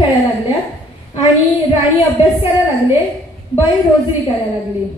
खेळायला लागल्यात आणि राणी अभ्यास करायला लागले, बाई रोजरी करायला लागली.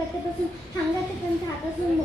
कधीपासून सांगायचे पण हातातून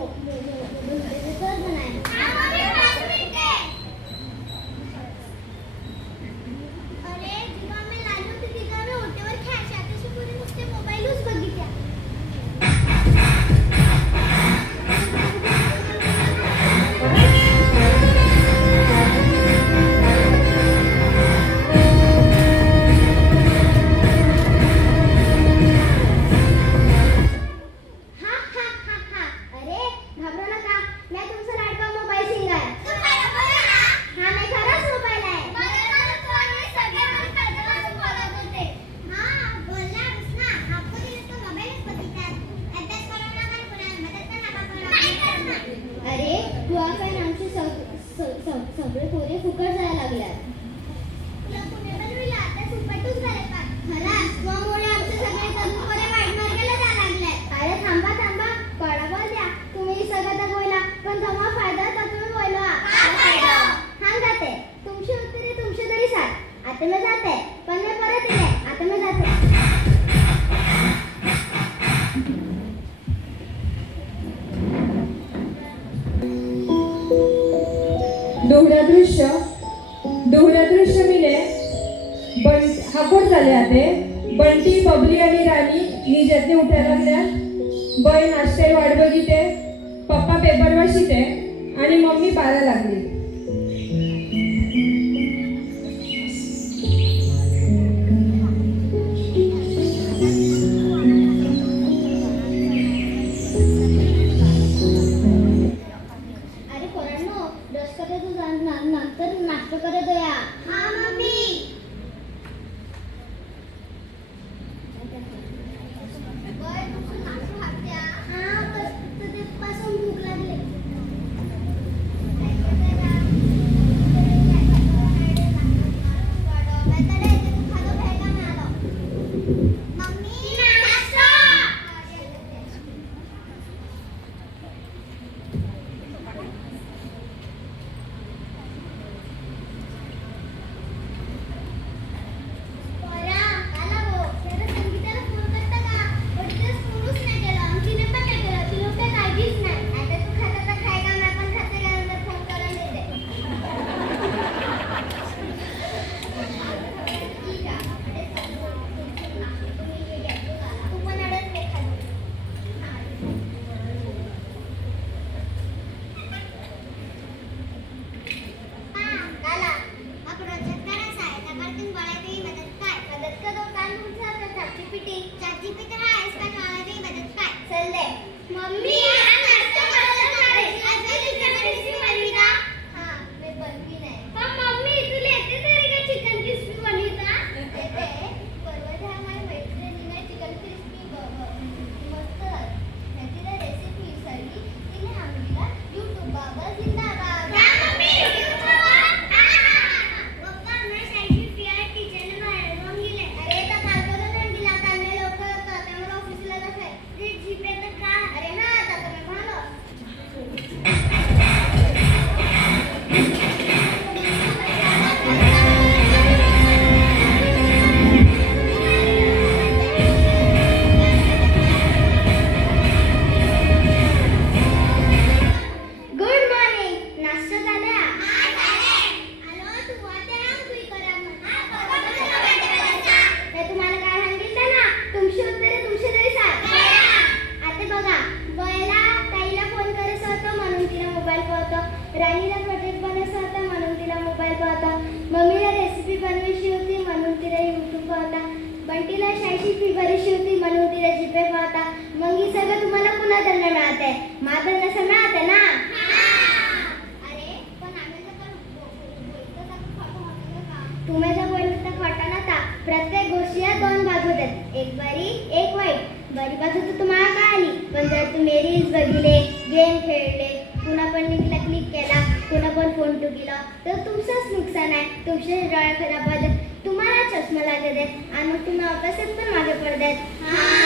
सगळे पोरे फुकट जायला लागल्यात. आमचे सगळे तरुण पोरे वाईट मार्गाला जायला लागल्यात. अरे थांबा थांबा, कळावर द्या. तुम्ही सगळं तर बोला, पण तुम्हा फायदा तुम्ही बोलवा. हां जाते. तुमची उत्तरे तुमची तरी साथ. आता मी जाते, पण मी परत येते. आता मी जाते. डोहरा दृश्य मिले हापूट झाले आते. बंटी, बबली आणि राणी निजेतने उठायला लागल्या. बाई नाश्ते वाट बघिते, पप्पा पेपर वाचिते आणि मम्मी पारा लागली. नंतर नाश्ता करत या. हां मम्मी. पासून भूक लागली. पुन्हा दंड मिळते मात्र नसं मिळते ना अरे पण आम्ही तुम्ही जर बोलत तर खोटा नव्हता प्रत्येक गोष्टीला दोन बाजू आहेत एक बरी एक वाईट बरी बाजू तर तुम्हाला कळाली पण जर तुम्ही रील्स बघितले गेम खेळले पुन्हा पण लिंकला क्लिक केला पुन्हा पण फोन टू गेला तर तुमचंच नुकसान आहे तुमचे डोळे खराब होतात तुम्हाला चष्मा लागत आहेत आणि मग तुम्ही अभ्यासात पण मागे पडत आहेत